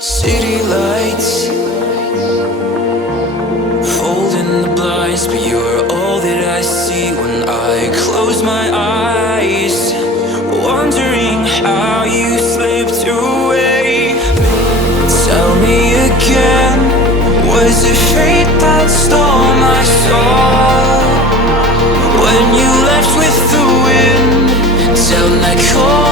City lights folding the blinds, but you're all that I see when I close my eyes, wondering how you slipped away. Tell me again, was it fate that stole my soul? When you left with the wind, down that cold